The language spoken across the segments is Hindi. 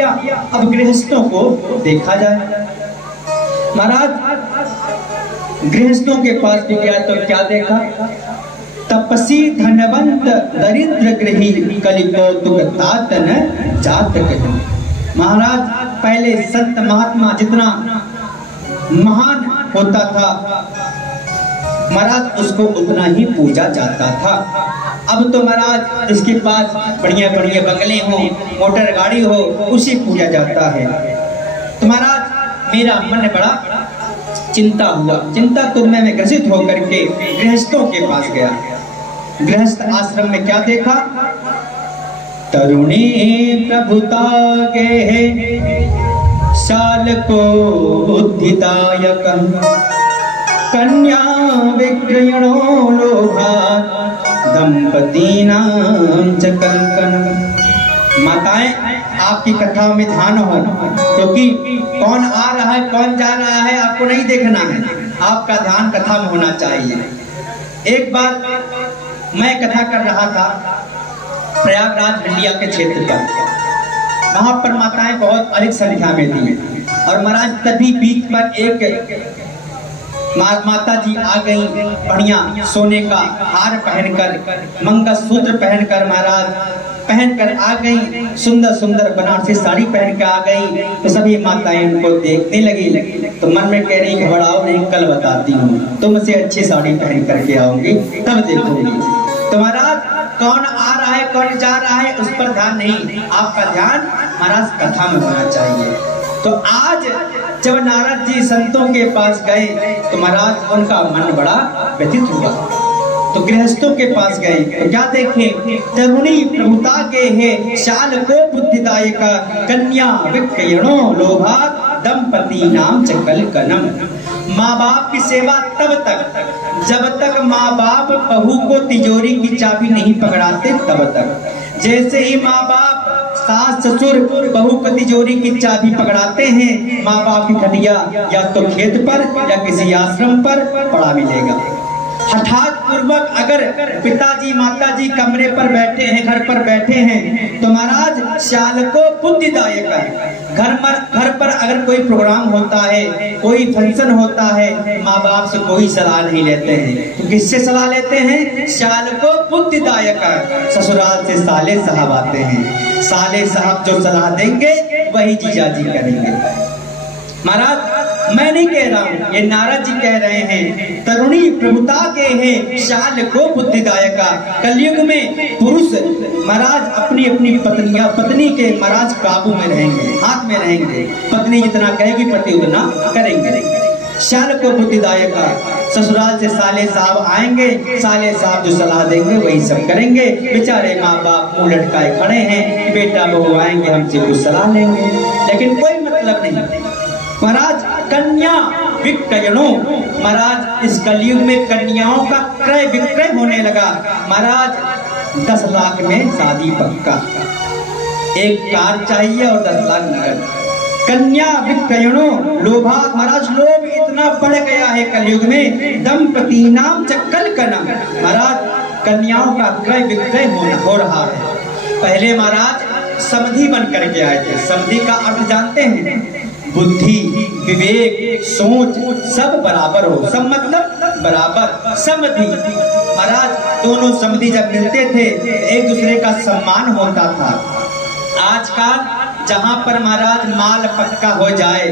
अब गृहस्थों को देखा जाए। महाराज गृहस्थों के पास भी गया तो क्या देखा? तपसी धनवंत दरिद्र गृही कलिकौतुक तातन जात कहीं। महाराज पहले संत महात्मा जितना महान होता था महाराज उसको उतना ही पूजा जाता था। अब तो महाराज जिसके पास बढ़िया बढ़िया बंगले हो, मोटर गाड़ी हो, उसे पूजा जाता है। तो महाराज मेरा मन बड़ा चिंता हुआ। चिंता तो मैं ग्रसित होकर के गृहस्थों के पास गया। गृहस्थ आश्रम में क्या देखा? तरुणी प्रभुता गे शाल को बुद्धिदायक कन्या विक्रयणो लोभात दंपती नाम च कलकन। माताएं आपकी कथा में ध्यान हो, क्योंकि कौन आ रहा है कौन जा रहा है आपको नहीं देखना है, आपका ध्यान कथा में होना चाहिए। एक बार मैं कथा कर रहा था प्रयागराज हंडिया के क्षेत्र पर। वहां पर माताएं बहुत अधिक संख्या में थी और महाराज तभी बीच पर एक माता जी आ गई, बढ़िया सोने का हार पहनकर, मंगलसूत्र पहनकर महाराज पहनकर आ गई, सुंदर सुंदर बनारसी साड़ी पहन के आ गई। तो सभी माताएं उनको देखने लगी। तो मन में कह रही घबराओ नहीं, कल बताती हूँ, तुमसे अच्छी साड़ी पहन करके आऊंगी तब देखोगी। तो महाराज कौन आ रहा है कौन जा रहा है उस पर ध्यान नहीं, आपका ध्यान महाराज कथा में होना चाहिए। तो आज जब नारद जी संतों के पास गए तो महाराज उनका मन बड़ा व्यथित हुआ। तो गृहस्थों के पास गए तो क्या देखे? तरुणी प्रभुता के है शाल को बुद्धिदायक कन्या विक्रयणो लोभात दंपती नाम च कलकनम। माँ बाप की सेवा तब तक जब तक माँ बाप बहू को तिजोरी की चाबी नहीं पकड़ाते तब तक। जैसे ही माँ बाप सास ससुर बहू को तिजोरी की चाबी पकड़ाते हैं, माँ बाप की खटिया या तो खेत पर या किसी आश्रम पर पड़ा मिलेगा। हठात पूर्वक अगर पिताजी माताजी कमरे पर बैठे हैं, घर पर बैठे हैं, तो महाराज शाल को बुद्धिदायक घर पर अगर कोई प्रोग्राम होता है, कोई फंक्शन होता है, माँ बाप से कोई सलाह नहीं लेते हैं। तो किससे सलाह लेते हैं? शाल को बुद्धिदायक। ससुराल से साले साहब आते हैं, साले साहब जो सलाह देंगे वही जीजा जी करेंगे। महाराज मैं नहीं कह रहा हूँ, ये नारद जी कह रहे हैं। तरुणी प्रभुता के हैं शाल को बुद्धिदायक। कलयुग में पुरुष महाराज अपनी अपनी पत्नी के महाराज काबू में रहेंगे, हाथ में रहेंगे। पत्नी जितना कहेगी पति उतना करेंगे। शाल को बुद्धिदायक। ससुराल से साले साहब आएंगे, साले साहब जो सलाह देंगे वही सब करेंगे। बेचारे माँ बाप मुंह लटकाए खड़े हैं, बेटा बहू आएंगे हमसे कुछ सलाह लेंगे, लेकिन कोई मतलब नहीं। महाराज कन्या विक्रयणो, महाराज इस कलयुग में कन्याओं का क्रय विक्रय होने लगा। महाराज 10 लाख में शादी पक्का, एक कार चाहिए और 10 लाख नगद। कन्या विक्रयणो लोभा, महाराज लोभ इतना बढ़ गया है कलयुग में। दंपती नाम च कलकनम, महाराज कन्याओं का क्रय विक्रय हो रहा है। पहले महाराज समधी बन करके आए थे। समधी का अर्थ जानते हैं? बुद्धि विवेक सोच सब बराबर हो, सब मतलब बराबर। समधी महाराज दोनों समधी जब मिलते थे एक दूसरे का सम्मान होता था। आजकल जहाँ पर महाराज माल पक्का हो जाए,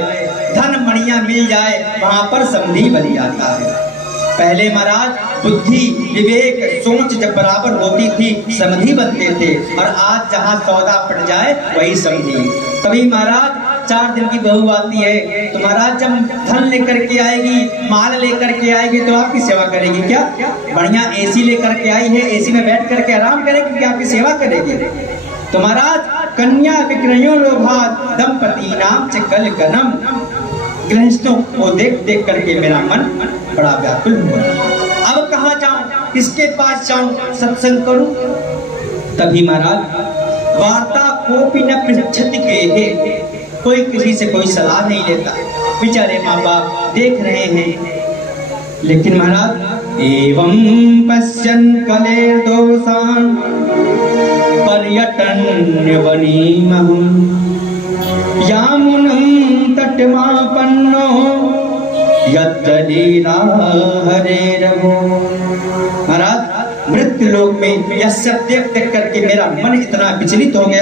धन मणियां मिल जाए, वहां पर समधी बन जाता है। पहले महाराज बुद्धि विवेक सोच जब बराबर होती थी समधी बनते थे, और आज जहाँ सौदा पड़ जाए वही समधी। तभी महाराज 4 दिन की बहू आती है तो महाराज जब धन लेकर के आएगी, माल लेकर के आएगी तो आपकी सेवा करेगी क्या? बढ़िया एसी लेकर के आई है, एसी में बैठ करके आराम करेगी कि आपकी सेवा करेगी? तो महाराज कन्या विक्रयो लोभात दंपती नाम च कलकनम। गृहस्थों को देख देख करके मेरा मन बड़ा व्याकुल हुआ। अब कहाँ जाऊं, किसके पास जाऊं, सत्संग करूं? तभी महाराज वार्ता कोपी न पृच्छति के है, कोई किसी से कोई सलाह नहीं लेता। बेचारे माँ बाप देख रहे हैं। लेकिन महाराज एवं पश्यन् कलेर दोषान् पर्यटन्य वनीमहम् धर्मापन्नो यत्र लीला हरेरभो। महाराज मृत्यु लोक में यह सत्य देख करके मेरा मन इतना विचलित हो गया।